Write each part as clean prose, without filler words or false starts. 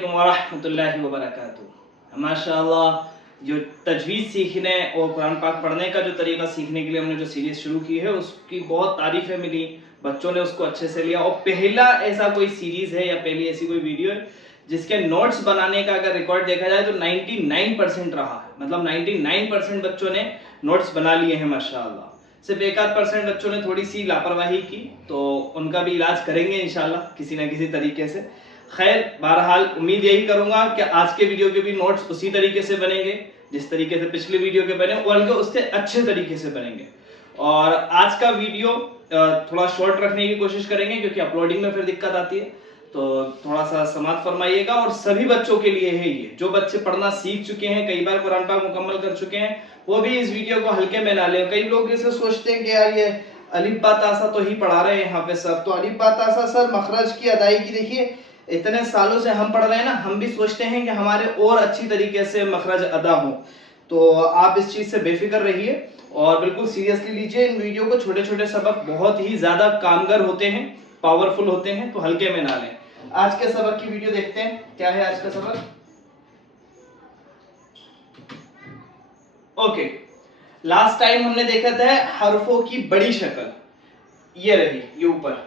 अस्सलामुअलैकुम वरहमतुल्लाहि वबरकातुहू। माशाअल्लाह, जो तजवीज़ सीखने और कुरान पाक पढ़ने का जो तरीका सीखने के लिए हमने जो सीरीज़ शुरू की है उसकी बहुत तारीफ़ें मिली, बच्चों ने उसको अच्छे से लिया। और पहला ऐसा कोई सीरीज़ है या पहली ऐसी कोई वीडियो है जिसके नोट्स बनाने का अगर रिकॉर्ड देखा जाए तो 99% रहा है। मतलब 99% बच्चों ने नोट्स बना लिए हैं माशाअल्लाह। सिर्फ 1-8% बच्चों ने थोड़ी सी लापरवाही की, तो उनका भी इलाज करेंगे इंशाल्लाह किसी ना किसी तरीके से। खैर, बहरहाल उम्मीद यही करूंगा कि आज के वीडियो के भी नोट्स उसी तरीके से बनेंगे जिस तरीके से पिछले वीडियो के बने, बल्कि उससे अच्छे तरीके से बनेंगे। और आज का वीडियो थोड़ा शॉर्ट रखने की कोशिश करेंगे क्योंकि अपलोडिंग में फिर दिक्कत आती है, तो थोड़ा सा समात फरमाइएगा। और सभी बच्चों के लिए है ये, जो बच्चे पढ़ना सीख चुके हैं, कई बार कुरान पाक मुकम्मल कर चुके हैं, वो भी इस वीडियो को हल्के में ना लें। कई लोग इसे सोचते हैं कि यार ये अलिफ बा ता सा तो ही पढ़ा रहे हैं यहाँ पे सर, तो अलिफ बा ता सा सर मखरज की अदायगी देखिए, इतने सालों से हम पढ़ रहे हैं ना, हम भी सोचते हैं कि हमारे और अच्छी तरीके से मखरज अदा हो। तो आप इस चीज से बेफिक्र रहिए और बिल्कुल सीरियसली लीजिए इन वीडियो को। छोटे छोटे सबक बहुत ही ज्यादा कामगर होते हैं, पावरफुल होते हैं, तो हल्के में ना लें। आज के सबक की वीडियो देखते हैं। क्या है आज का सबक? ओके, लास्ट टाइम हमने देखा था हरफों की बड़ी शक्ल, ये रही ये ऊपर,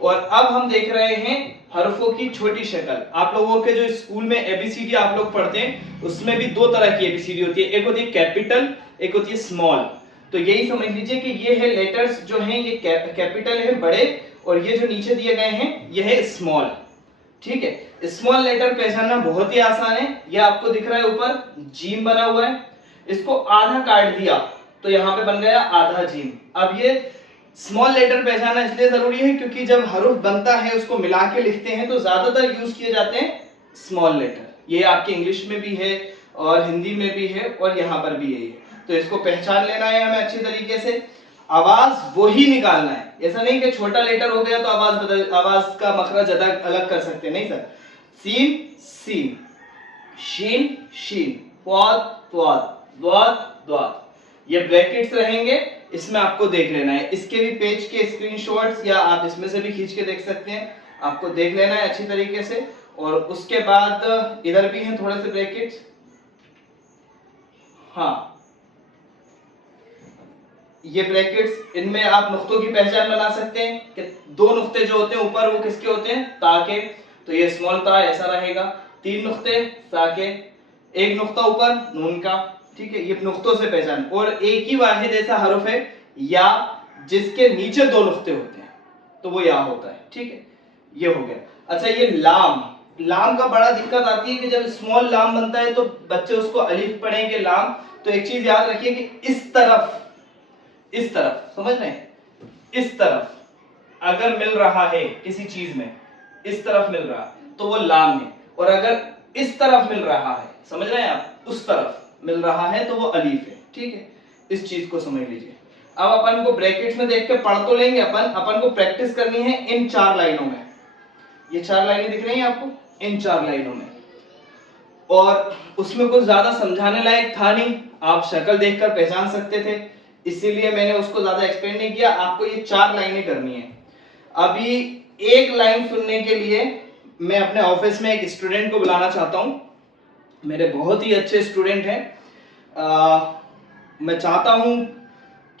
और अब हम देख रहे हैं हरफों की छोटी शक्ल। आप लोगों के जो स्कूल में एबीसीडी आप लोग पढ़ते हैं उसमें भी दो तरह की एबीसीडी होती है, एक होती है कैपिटल, एक होती है स्मॉल। तो यही समझ लीजिए कि ये है लेटर्स जो हैं, ये कैपिटल है बड़े, और ये जो नीचे दिए गए हैं ये है स्मॉल। ठीक है, स्मॉल लेटर पहचानना बहुत ही आसान है। ये आपको दिख रहा है ऊपर जीम बना हुआ है, इसको आधा काट दिया तो यहाँ पे बन गया आधा जीम। अब ये स्मॉल लेटर पहचानना इसलिए जरूरी है क्योंकि जब हरूफ बनता है उसको मिला के लिखते हैं तो ज्यादातर यूज किए जाते हैं स्मॉल लेटर। ये आपके इंग्लिश में भी है और हिंदी में भी है और यहाँ पर भी है, तो इसको पहचान लेना है हमें अच्छी तरीके से। आवाज वही निकालना है, ऐसा नहीं कि छोटा लेटर हो गया तो आवाज का मखरज अलग कर सकते हैं, नहीं सर। सीन सीन, शीन शीन, त्वाद त्वाद, द्वाद द्वाद, ये ब्रैकेट्स रहेंगे, इसमें आपको देख लेना है। इसके भी पेज के स्क्रीनशॉट्स या आप इसमें से भी खींच के देख सकते हैं, आपको देख लेना है अच्छी तरीके से। और उसके बाद इधर भी हैं थोड़े से ब्रैकेट्स, हाँ ये ब्रैकेट्स, इनमें आप नुक्तों की पहचान बना सकते हैं कि दो नुक्ते जो होते हैं ऊपर वो किसके होते हैं, ता के, तो ये स्मॉल ता ऐसा रहेगा। तीन नुक्ते ता के, एक नुक्ता ऊपर नून का, ठीक है, ये नुक्तों से पहचान। और एक ही वाहिद ऐसा हरफ है या जिसके नीचे दो नुक्ते होते हैं तो वो या होता है, ठीक है, ये हो गया। अच्छा, ये लाम, लाम का बड़ा दिक्कत आती है कि जब स्मॉल लाम बनता है तो बच्चे उसको अलिफ पढ़ेंगे लाम, तो एक चीज याद रखिए कि इस तरफ समझ रहे हैं, इस तरफ अगर मिल रहा है किसी चीज में, इस तरफ मिल रहा तो वो लाम है, और अगर इस तरफ मिल रहा है, समझ रहे हैं आप, उस तरफ मिल रहा है तो वो अलीफ है, ठीक है, इस चीज को समझ लीजिए। अब अपन को ब्रैकेट्स में देख के पढ़ तो लेंगे, अपन को प्रैक्टिस करनी है इन 4 लाइनों में। ये 4 लाइनें दिख रही हैं आपको, इन 4 लाइनों में, और उसमें कुछ ज्यादा समझाने लायक था नहीं, आप शक्ल देखकर पहचान सकते थे, इसीलिए मैंने उसको ज्यादा एक्सप्लेन नहीं किया। आपको ये 4 लाइनें करनी है। अभी एक लाइन सुनने के लिए मैं अपने ऑफिस में एक स्टूडेंट को बुलाना चाहता हूं, मेरे बहुत ही अच्छे स्टूडेंट हैं। मैं चाहता हूं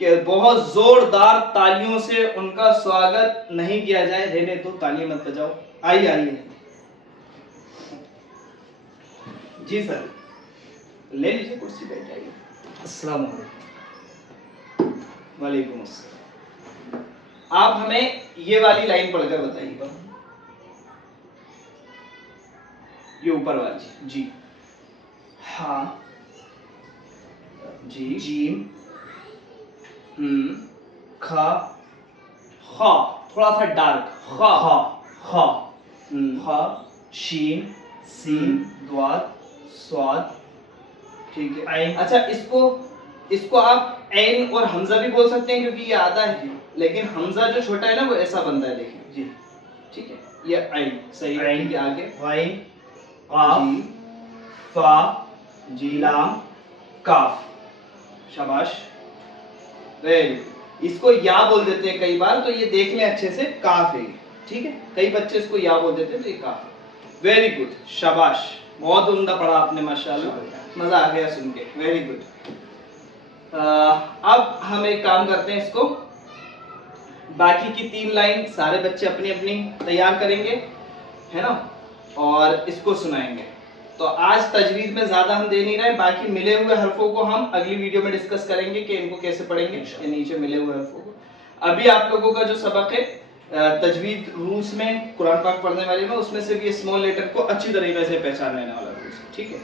कि बहुत जोरदार तालियों से उनका स्वागत नहीं किया जाए, रहने तो तालियां मत बजाओ, आइए आइए। जी सर, ले लीजिए कुर्सी, बैठ जाइए। अस्सलाम वालेकुम अस्सलाम। आप हमें ये वाली लाइन पढ़कर बताइएगा, ये ऊपर वाली जी, हाँ जी, जीम, खा, खा थोड़ा सा डार्क, खा खा खा, खा, शीन सीन, द्वाद स्वाद, ठीक है, आइन। अच्छा, इसको आप ऐन और हमजा भी बोल सकते हैं क्योंकि ये आधा है, लेकिन हमजा जो छोटा है ना वो ऐसा बनता है, देखिए जी, ठीक है, ये ऐन सही है, ठीक है, आगे वाइन, काफ, फा, जी, लाम, काफ, शाबाश, इसको या बोल देते हैं कई बार, तो ये देख लें अच्छे से, काफ है, ठीक है, कई बच्चे इसको या बोल देते हैं, तो ये काफ। वेरी गुड, शाबाश, बहुत उम्दा पढ़ा आपने माशाल्लाह, मजा आ गया सुन के, वेरी गुड। अब हम एक काम करते हैं, इसको बाकी की 3 लाइन सारे बच्चे अपनी अपनी तैयार करेंगे, है ना, और इसको सुनाएंगे। तो आज तजवीज में ज्यादा हम दे नहीं रहे, बाकी मिले हुए हरफों को हम अगली वीडियो में डिस्कस करेंगे कि इनको कैसे पढ़ेंगे, ये नीचे मिले हुए हरफों को। अभी आप लोगों का जो सबक है तजवीज रूल्स में, कुरान पाक पढ़ने वाले में, उसमें से भी स्मॉल लेटर को अच्छी तरीके से पहचान लेने वाला रूल्स, ठीक है।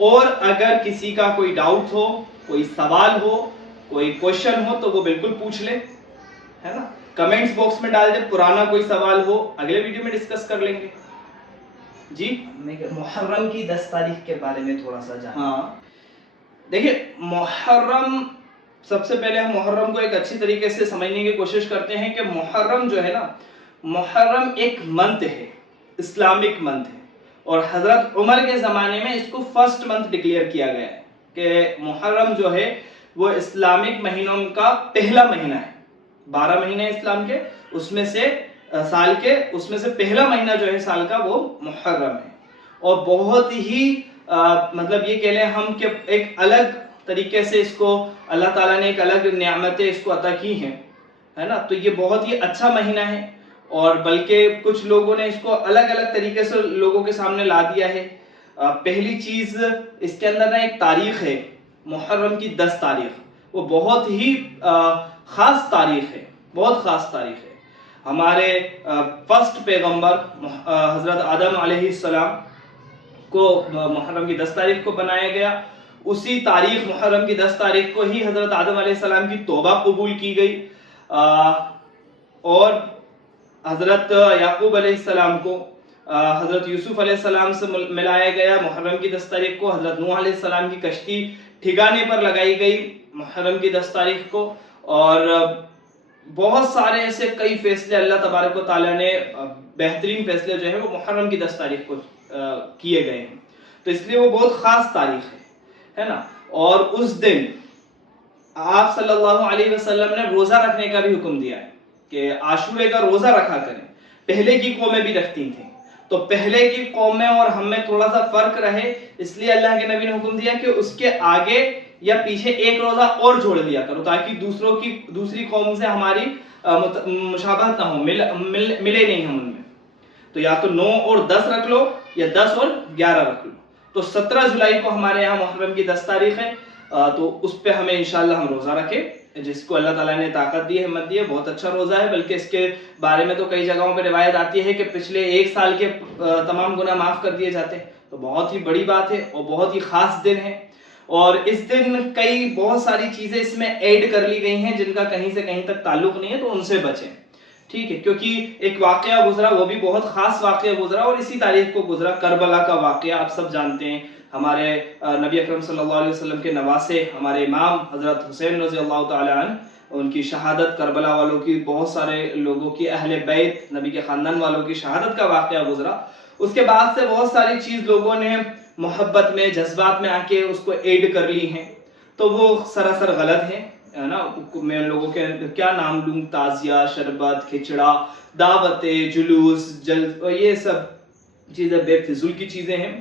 और अगर किसी का कोई डाउट हो, कोई सवाल हो, कोई क्वेश्चन हो, तो वो बिल्कुल पूछ ले, है ना, कमेंट्स बॉक्स में डाल दे। पुराना कोई सवाल हो अगले वीडियो में डिस्कस कर लेंगे। जी, मुहर्रम की 10 तारीख के बारे में थोड़ा सा जान। हाँ, देखिए मुहर्रम, सबसे पहले हम मुहर्रम को एक अच्छी तरीके से समझने की कोशिश करते हैं कि मुहर्रम जो है ना, मुहर्रम एक मंथ है, इस्लामिक मंथ है, और हजरत उमर के ज़माने में इसको फर्स्ट मंथ डिक्लेयर किया गया है कि मुहर्रम जो है वो इस्लामिक महीनों का पहला महीना है। 12 महीने इस्लाम के, उसमें से साल के, उसमें से पहला महीना जो है साल का वो मुहर्रम है। और बहुत ही मतलब ये कह लें हम कि एक अलग तरीके से इसको अल्लाह ताला ने एक अलग नियामतें इसको अता की हैं, है ना। तो ये बहुत ही अच्छा महीना है, और बल्कि कुछ लोगों ने इसको अलग अलग तरीके से लोगों के सामने ला दिया है। पहली चीज इसके अंदर ना एक तारीख है, मुहर्रम की 10 तारीख, वो बहुत ही खास तारीख है, बहुत खास तारीख है। हमारे फर्स्ट पैगंबर हजरत आदम अलैहिस्सलाम को मुहर्रम की 10 तारीख को बनाया गया। उसी तारीख मुहर्रम की 10 तारीख को ही हजरत आदम अलैहिस्सलाम की तौबा कबूल की गई, और हजरत याकूब अलैहिस्सलाम को हजरत यूसुफ अलैहिस्सलाम से मिलाया गया। मुहर्रम की 10 तारीख को हजरत नूह अलैहिस्सलाम की कश्ती ठिकाने पर लगाई गई मुहर्रम की 10 तारीख को। और बहुत सारे ऐसे कई फैसले अल्लाह तबारक व तआला ने, बेहतरीन फैसले जो है वो मुहर्रम की 10 तारीख को किए गए हैं। तो इसलिए वो बहुत खास तारीख है ना। और उस दिन आप सल्लल्लाहु अलैहि वसल्लम ने रोजा रखने का भी हुक्म दिया है कि आशूरे का रोजा रखा करें। पहले की कौमें भी रखती थी, तो पहले की कौमें और हम में थोड़ा सा फर्क रहे, इसलिए अल्लाह के नबी ने हुक्म दिया कि उसके आगे या पीछे एक रोजा और जोड़ दिया करो, ताकि दूसरी कौम से हमारी मुशाबहत ना हो, मिले नहीं हम उनमें। तो या तो 9 और 10 रख लो, या 10 और 11 रख लो। तो 17 जुलाई को हमारे यहाँ मुहर्रम की 10 तारीख है, तो उस पे हमें इंशाल्लाह हम रोजा रखें, जिसको अल्लाह ताला ने ताकत दी है, हिम्मत दी है। बहुत अच्छा रोजा है, बल्कि इसके बारे में तो कई जगहों पर रिवायत आती है कि पिछले 1 साल के तमाम गुनाह माफ कर दिए जाते हैं। तो बहुत ही बड़ी बात है और बहुत ही खास दिन है। और इस दिन बहुत सारी चीजें इसमें ऐड कर ली गई हैं जिनका कहीं से कहीं तक ताल्लुक नहीं है, तो उनसे बचें, ठीक है। क्योंकि एक वाकया गुजरा, वो भी बहुत खास वाकया गुजरा, और इसी तारीख को गुजरा, करबला का वाकया, आप सब जानते हैं। हमारे नबी अकरम सल्लल्लाहु अलैहि वसल्लम के नवासे हमारे इमाम हजरत हुसैन रज़ियल्लाहु ताला अन्हु, उनकी शहादत, करबला वालों की, बहुत सारे लोगों की, अहले बैत नबी के खानदान वालों की शहादत का वाकया गुजरा। उसके बाद से बहुत सारी चीज लोगों ने मोहब्बत में, जज्बात में आके उसको ऐड कर ली हैं, तो वो सरासर गलत है ना। मैं उन लोगों के क्या नाम लूं, ताजिया, शरबत, खिचड़ा, दावतें, जुलूस, ये सब चीजें बेफिजूल की चीजें हैं।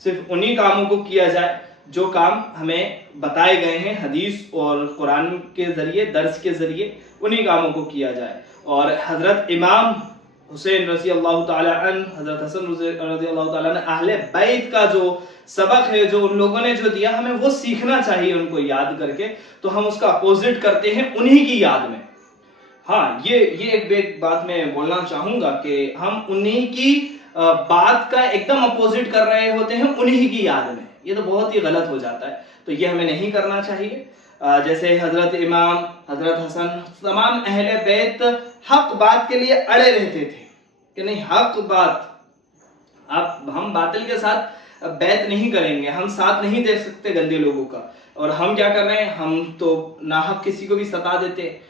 सिर्फ उन्हीं कामों को किया जाए जो काम हमें बताए गए हैं हदीस और कुरान के जरिए, दर्स के जरिए, उन्हीं कामों को किया जाए। और हजरत इमाम हुसैन रज़ी अल्लाह ताला अन्हु, हजरत हसन रज़ी अल्लाह ताला अन्हु, अहले बैत का जो सबक है, जो उन लोगों ने जो दिया, हमें वो सीखना चाहिए उनको याद करके। तो हम उसका अपोजिट करते हैं उन्हीं की याद में। हाँ, ये एक बात मैं बोलना चाहूंगा कि हम उन्हीं की बात का एकदम अपोजिट कर रहे होते हैं उन्हीं की याद में। ये तो बहुत ही गलत हो जाता है, तो ये हमें नहीं करना चाहिए। जैसे हजरत इमाम, हजरत हसन, तमाम अहले बैत हक बात के लिए अड़े रहते थे कि नहीं, हक बात, आप हम बातिल के साथ बैत नहीं करेंगे, हम साथ नहीं दे सकते गंदे लोगों का। और हम क्या कर रहे हैं, हम तो नाहक किसी को भी सता देते।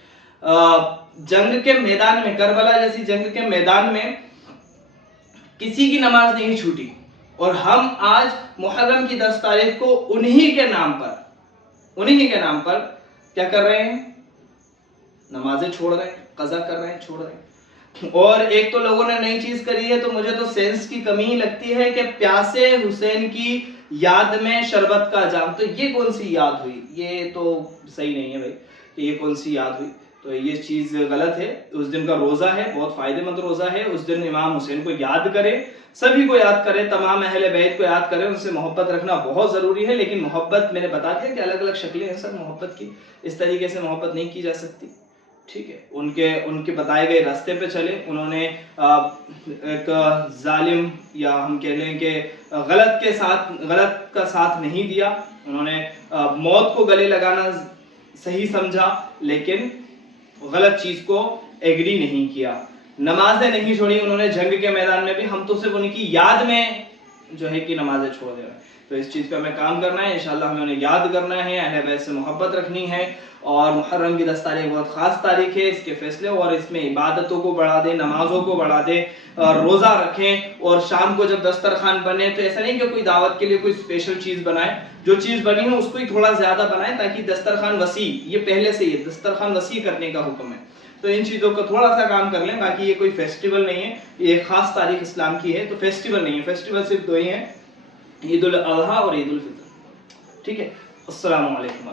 जंग के मैदान में, करबला जैसी जंग के मैदान में किसी की नमाज नहीं छूटी, और हम आज मुहर्रम की 10 तारीख को उन्हीं के नाम पर क्या कर रहे हैं, नमाजें छोड़ रहे हैं, कज़ा कर रहे हैं, छोड़ रहे हैं। और एक तो लोगों ने नई चीज करी है, तो मुझे तो सेंस की कमी ही लगती है कि प्यासे हुसैन की याद में शरबत का जाम। तो ये कौन सी याद हुई? ये तो सही नहीं है भाई, कि ये कौन सी याद हुई। तो ये चीज गलत है। उस दिन का रोजा है, बहुत फायदेमंद रोजा है। उस दिन इमाम हुसैन को याद करें, सभी को याद करें, तमाम अहले बैत को याद करें, उनसे मोहब्बत रखना बहुत जरूरी है। लेकिन मोहब्बत, मैंने बता दिया कि अलग अलग शक्लें हैं सर मोहब्बत की, इस तरीके से मोहब्बत नहीं की जा सकती। ठीक है, उनके उनके बताए गए रास्ते पे चले। उन्होंने एक जालिम, या हम कह लें कि गलत का साथ नहीं दिया। उन्होंने मौत को गले लगाना सही समझा, लेकिन गलत चीज को एग्री नहीं किया। नमाजें नहीं छोड़ी उन्होंने जंग के मैदान में भी। हम तो सिर्फ उनकी याद में जो है कि नमाजें छोड़ दे रहे हैं। तो इस चीज पे हमें काम करना है, इंशाल्लाह हमें उन्हें याद करना है, अहले बैत से मोहब्बत रखनी है। और मुहर्रम की 10 तारीख बहुत खास तारीख है, इसके फैसले और इसमें इबादतों को बढ़ा दे, नमाजों को बढ़ा दे, रोजा रखें। और शाम को जब दस्तरखान बने तो ऐसा नहीं कि कोई दावत के लिए कोई स्पेशल चीज बनाए, जो चीज बनी हो उसको ही थोड़ा ज्यादा बनाए, ताकि दस्तरखान वसी, ये पहले से ही दस्तरखान वसी करने का हुक्म है। तो इन चीजों का थोड़ा सा काम कर लें। बाकी ये कोई फेस्टिवल नहीं है, ये खास तारीख इस्लाम की है, तो फेस्टिवल नहीं है। फेस्टिवल सिर्फ दो ही हैं, ईद उल अजहा और ईद उल फितर। ठीक है, अस्सलाम वालेकुम।